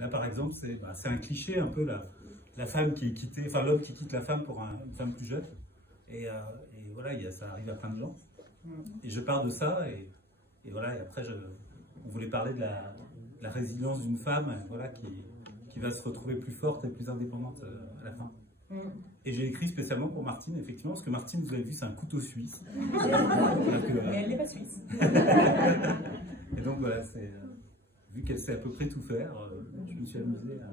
Là, par exemple, c'est un cliché un peu, la femme qui est quittée, enfin l'homme qui quitte la femme pour une femme plus jeune. Et voilà, ça arrive à plein de gens. Et je pars de ça, et voilà, et après, on voulait parler de la résilience d'une femme, voilà, qui va se retrouver plus forte et plus indépendante à la fin. Et j'ai écrit spécialement pour Martine, effectivement, parce que Martine, vous avez vu, c'est un couteau suisse. Mais elle n'est pas suisse. Et donc voilà, vu qu'elle sait à peu près tout faire, je me suis amusé à...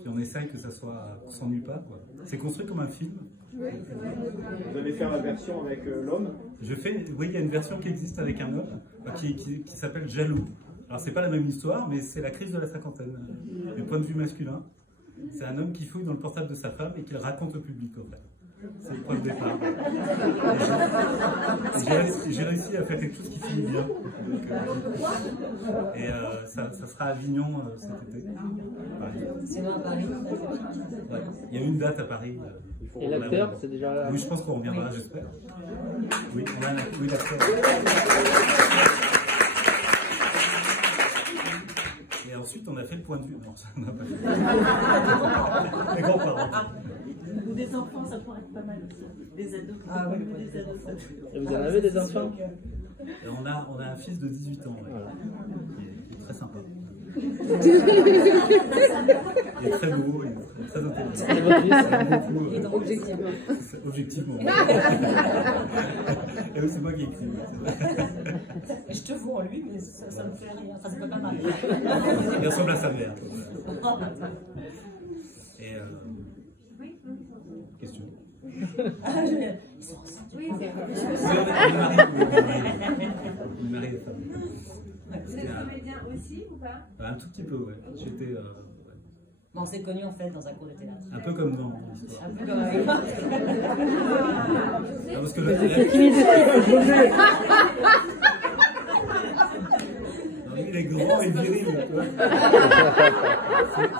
Puis on essaye que ça soit... qu'on s'ennuie pas, quoi. C'est construit comme un film. Vous allez faire la version avec l'homme? Oui, il y a une version qui existe avec un homme, qui s'appelle Jaloux. Alors c'est pas la même histoire, mais c'est la crise de la cinquantaine, du point de vue masculin. C'est un homme qui fouille dans le portable de sa femme et qui le raconte au public, en fait. C'est le point de départ. J'ai réussi à faire quelque chose qui finit bien. Et ça sera à Avignon cet été. Sinon à Paris. Ouais. Il y a une date à Paris. Et l'acteur, c'est déjà... Oui, je pense qu'on reviendra, j'espère. Oui, oui, l'acteur. Et ensuite, on a fait le point de vue. Non, ça n'a pas fait. Les grands-parents. Ou des enfants, ça pourrait être pas mal aussi. Des ados. Ah oui, des ados. Et vous en avez des enfants? Et on a un fils de 18 ans, ouais, qui est très sympa. Il est très beau, il est très intelligent. Et donc, objectivement. Objectivement. Et oui, c'est moi qui écris. Je te vois en lui, mais ça me fait rire. Enfin, c'est pas mal. Il ressemble à sa mère. Et question. Ah, génial. Oui, c'est Mon mari est femme. Vous êtes comédien aussi ou pas? Un tout petit peu, ouais. J'étais. Bon, on s'est connus en fait dans un cours de théâtre. Un peu comme dans l'histoire. Un peu comme avec moi. Parce que lui, il est grand et viril.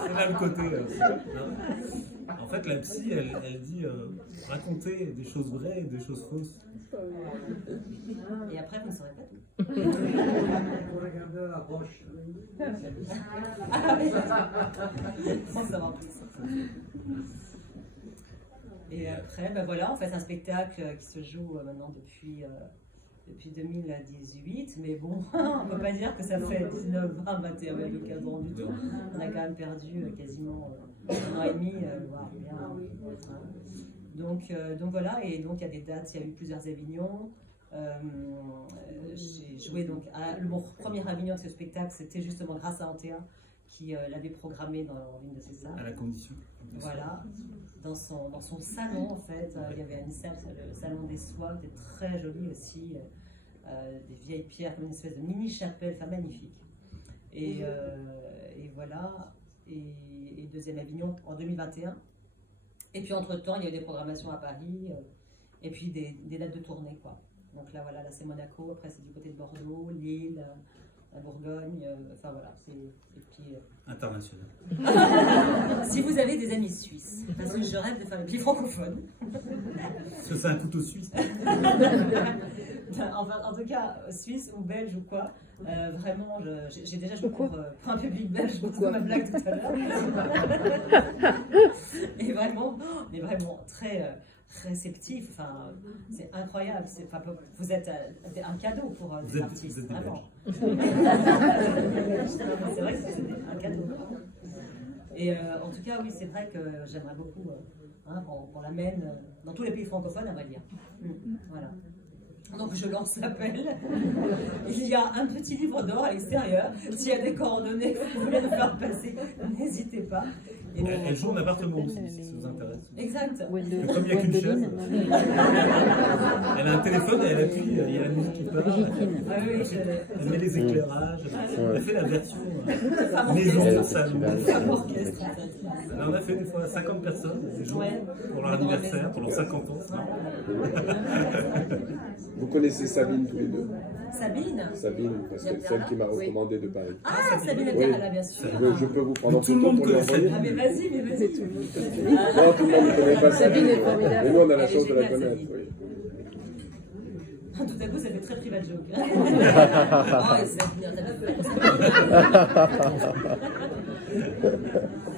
C'est là le côté. En fait, la psy, elle dit raconter des choses vraies et des choses fausses. Et après, vous ne saurez pas tout. Pour regarder la roche. Sans savoir plus. Et après, ben voilà, on fait un spectacle qui se joue maintenant depuis 2018, mais bon, on ne peut pas dire que ça fait 19, 20, 21, 22 ans du tout. On a quand même perdu quasiment un an et demi, voire bien. Donc voilà, et donc il y a des dates, il y a eu plusieurs Avignons. J'ai joué donc mon premier Avignon de ce spectacle, c'était justement grâce à Antea qui l'avait programmé dans une de ses salles. À la condition. Voilà, dans son salon en fait, il y avait une salle, le salon des soies, qui était très joli aussi, des vieilles pierres comme une espèce de mini chapelle, enfin magnifique. Et voilà, et deuxième Avignon en 2021. Et puis entre-temps, il y a eu des programmations à Paris, et puis des dates de tournée, quoi. Donc là, voilà, là c'est Monaco, après c'est du côté de Bordeaux, Lille, la Bourgogne, enfin voilà, et puis... International. Si vous avez des amis suisses, parce que je rêve de faire les pieds francophones. Parce que c'est un couteau suisse. Enfin, en tout cas, suisse ou belge ou quoi, vraiment, j'ai déjà joué pour un public belge, pour ma blague tout à l'heure. Et vraiment, mais vraiment très réceptif, enfin, c'est incroyable. Vous êtes un cadeau pour des artistes, vraiment. C'est vrai que c'est un cadeau. Et en tout cas, oui, c'est vrai que j'aimerais beaucoup qu'on l'amène dans tous les pays francophones, à vrai dire. Voilà. Donc je lance l'appel. Il y a un petit livre d'or à l'extérieur. S'il y a des coordonnées que vous voulez nous faire passer, n'hésitez pas. Et elle joue en appartement aussi, si ça vous intéresse. Exact. Comme il n'y a qu'une chaise, elle a un téléphone et elle appuie, il y a la musique qui part. Elle met les éclairages, elle fait la version maison, salon, orchestre. Alors on a fait des fois 50 personnes des jours pour leur anniversaire, pour leurs 50 ans. Vous connaissez Sabine tous les deux? Sabine? Sabine, parce que c'est celle qui m'a recommandé de Paris. Ah, Sabine Atterrala, bien sûr. Je peux vous prendre en tout le monde photo pour lui envoyer. Ah, mais vas-y, mais vas-y. Non, tout le monde ne connaît pas Sabine. Mais nous, on a la chance de la connaître. Oui. Tout à coup, ça fait très private joke. Oh,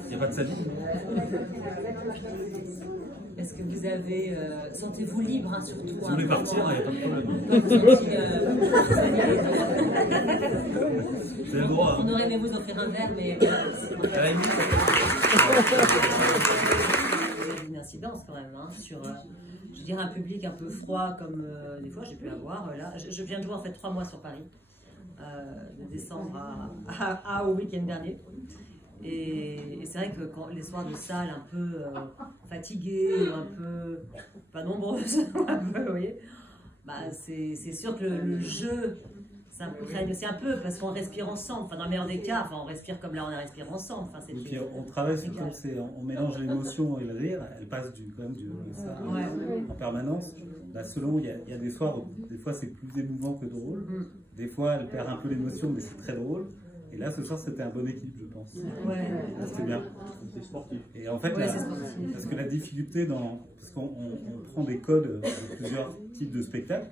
Il n'y a pas de salut. Est-ce que vous avez... Sentez-vous libre, hein, surtout. Si vous voulez partir, il n'y a pas de problème. C'est le droit. On aurait aimé vous offrir un verre, mais... À la limite, une incidence quand même, hein, sur... je dirais un public un peu froid comme des fois j'ai pu avoir. Là, je viens de jouer en fait 3 mois sur Paris, de décembre au week-end dernier. Et c'est vrai que quand les soirs de salle un peu fatigués, un peu pas nombreuses, un peu, vous voyez, bah, c'est sûr que le jeu s'imprègne aussi un peu parce qu'on respire ensemble. Enfin, dans le meilleur des cas, enfin, on respire comme là on a respiré ensemble. Enfin, et puis on travaille sur comme on mélange l'émotion et le rire. Elle passe quand même ça en permanence. Là, selon, il y a des soirs où des fois c'est plus émouvant que drôle. Des fois elle perd un peu l'émotion, mais c'est très drôle. Et là, ce soir, c'était un bon équipe, je pense. Ouais. C'était bien. C'était sportif. Et en fait, parce que la difficulté parce qu'on prend des codes de plusieurs types de spectacles.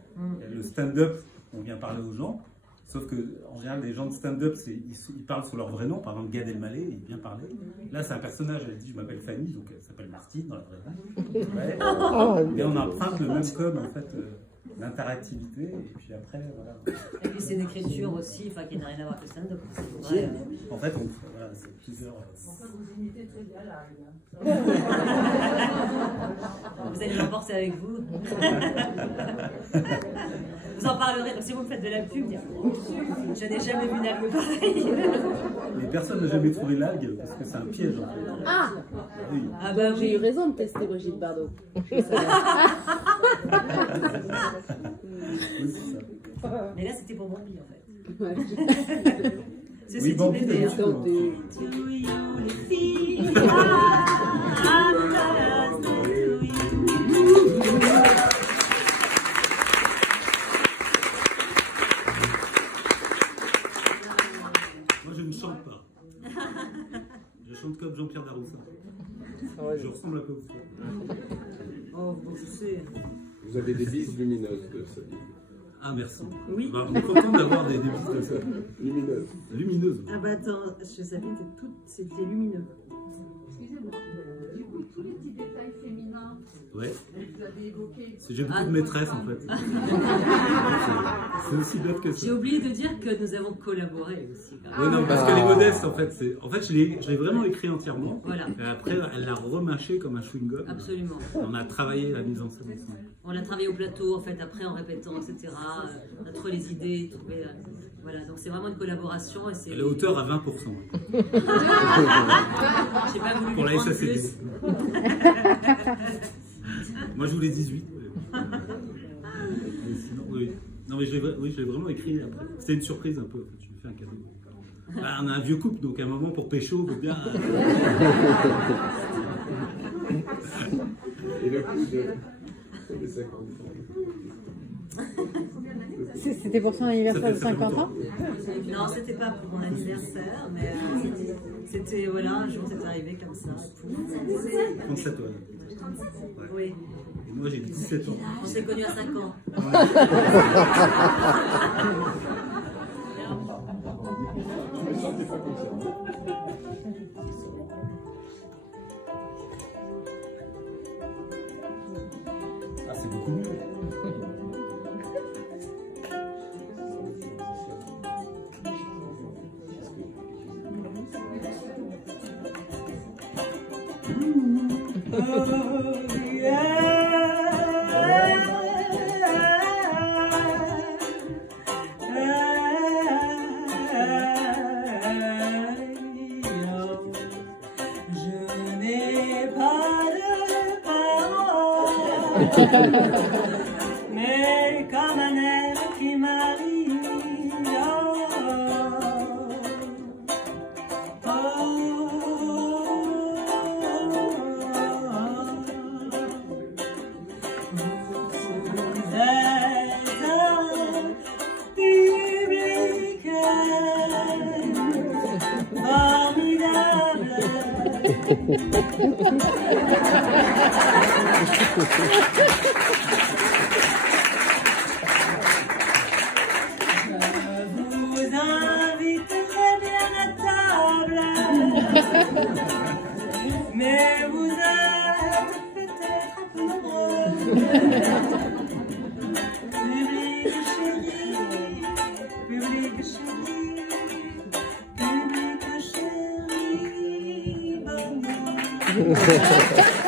Le stand-up, on vient parler aux gens. Sauf que, en général, les gens de stand-up, ils parlent sous leur vrai nom. Par exemple, Gad Elmaleh, il vient parler. Là, c'est un personnage, elle dit, je m'appelle Fanny, donc elle s'appelle Martine dans la vraie vie. Ouais. Mais on emprunte le même code, en fait, l'interactivité. Et puis après, voilà. Et puis c'est une écriture aussi, enfin, qui n'a rien à voir avec le stand-up. En fait, voilà, c'est plusieurs... Vous imitez très bien là. Vous allez l'emporter avec vous. Vous en parlerez. Donc si vous me faites de la pub, je n'ai jamais vu d'algue pareil. Mais personne n'a jamais trouvé l'algue parce que c'est un piège en fait. Ah, oui. Ah bah j'ai eu raison de tester Brigitte Bardot. Oui, c'est ça. Mais là c'était pour Bambi en fait. Ouais. C'est oui, Bambi, moi je ne chante pas. Je chante comme Jean-Pierre Daroussin. Je ressemble un peu au fond. Oh, bon, je sais. Vous avez des bises lumineuses de Sabine. Ah merci. Oui. Bah, on est content d'avoir des bises de ça. Lumineuses. Lumineuses. Ah bah attends, chez Sabine, c'était lumineux. Excusez-moi, du coup, tous les petits détails féminins Ouais. que vous avez évoqués. J'ai beaucoup de maîtresses en fait. C'est aussi bête que ça. J'ai oublié de dire que nous avons collaboré aussi. Oui, non, parce qu'elle est modeste en fait. En fait, je l'ai vraiment écrit entièrement. Voilà. Et après, elle l'a remâché comme un chewing-gum. Absolument. On a travaillé la mise en scène ensemble. On l'a travaillé au plateau, en fait, après en répétant, etc. On a trouvé les idées, trouvé, voilà. Donc c'est vraiment une collaboration. Et c'est... Elle est auteur à 20%. J'ai pas voulu Pour la lui prendre SACD. plus. Moi, je voulais 18. Mais sinon, oui. Non, mais je l'ai vraiment écrit après. C'était une surprise un peu. Je me fais un cadeau. Bah, on a un vieux couple, donc à un moment pour pécho, il faut bien. Et le coup de 50 ans. C'était pour son anniversaire de 50 ans? Non, c'était pas pour mon anniversaire, mais c'était, voilà, un jour c'est arrivé comme ça. 37 ans. Oui. Et moi, j'ai 17 ans. On s'est connus à 5 ans. Je me sentais pas comme ça. Ah, c'est beaucoup mieux. Mais comme un air qui m'arrive, vous êtes un public formidable. public chéri, bonne nuit.